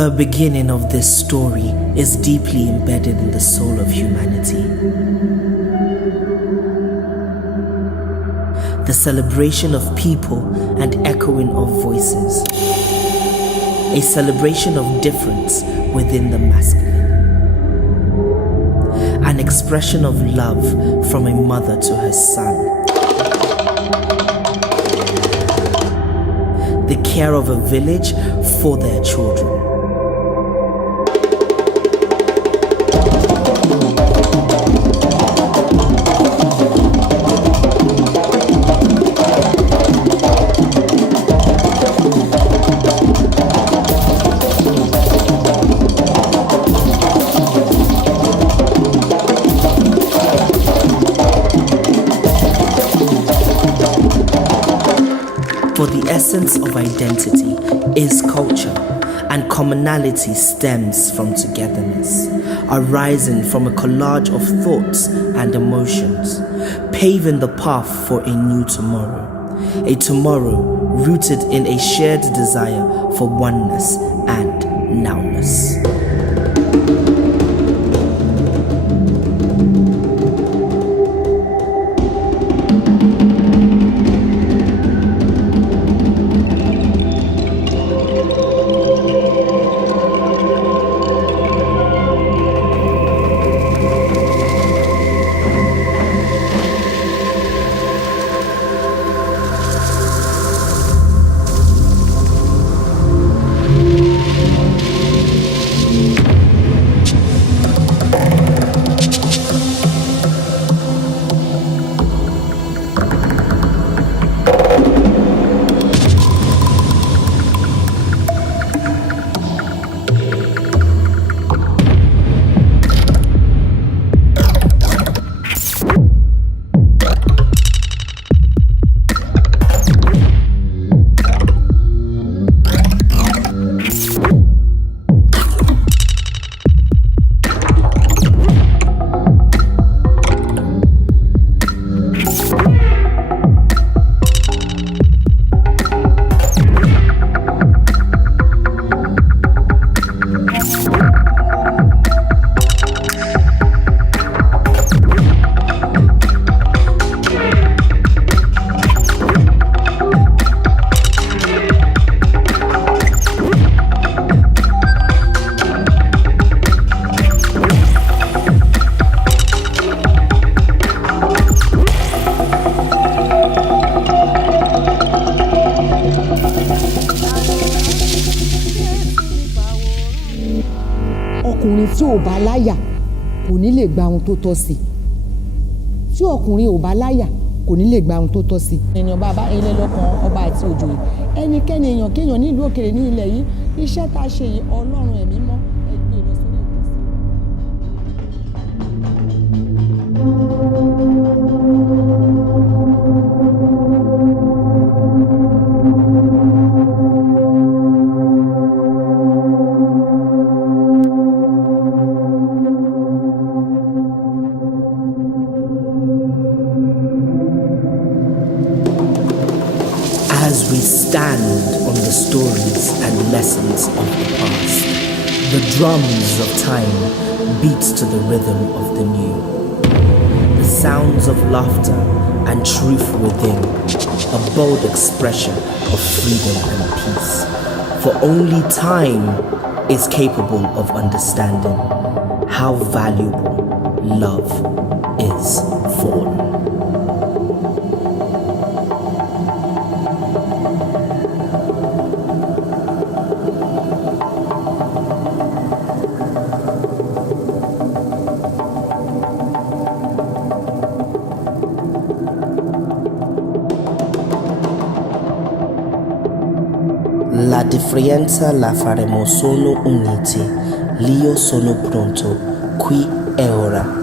The beginning of this story is deeply embedded in the soul of humanity. The celebration of people and echoing of voices. A celebration of difference within the masculine. An expression of love from a mother to her son. The care of a village for their children. For the essence of identity is culture, and commonality stems from togetherness, arising from a collage of thoughts and emotions, paving the path for a new tomorrow, a tomorrow rooted in a shared desire for oneness and nowness. Ọkùnrin tí ò bá láyà kò ní lè gba ohun tó tọ́ sí. Tí ọkùnrin ò bá láyà kò ní lè gba ohun tó tọ́ sí. Ènìyàn bàbá ilé lọ́kàn ọba àti òjòyè. Ẹnikẹ́ni èèyàn kéèyàn nílùú òkèèrè ní ilẹ̀ yìí, iṣẹ́ tá a ṣe yìí Ọlọ́run ẹ̀mí mọ́ ẹgbẹ́ lọ sórí òkè sí. As we stand on the stories and lessons of the past, the drums of time beat to the rhythm of the new. The sounds of laughter and truth within, a bold expression of freedom and peace. For only time is capable of understanding how valuable love is for all. La differenza la faremo solo uniti. L'io sono pronto, qui e ora.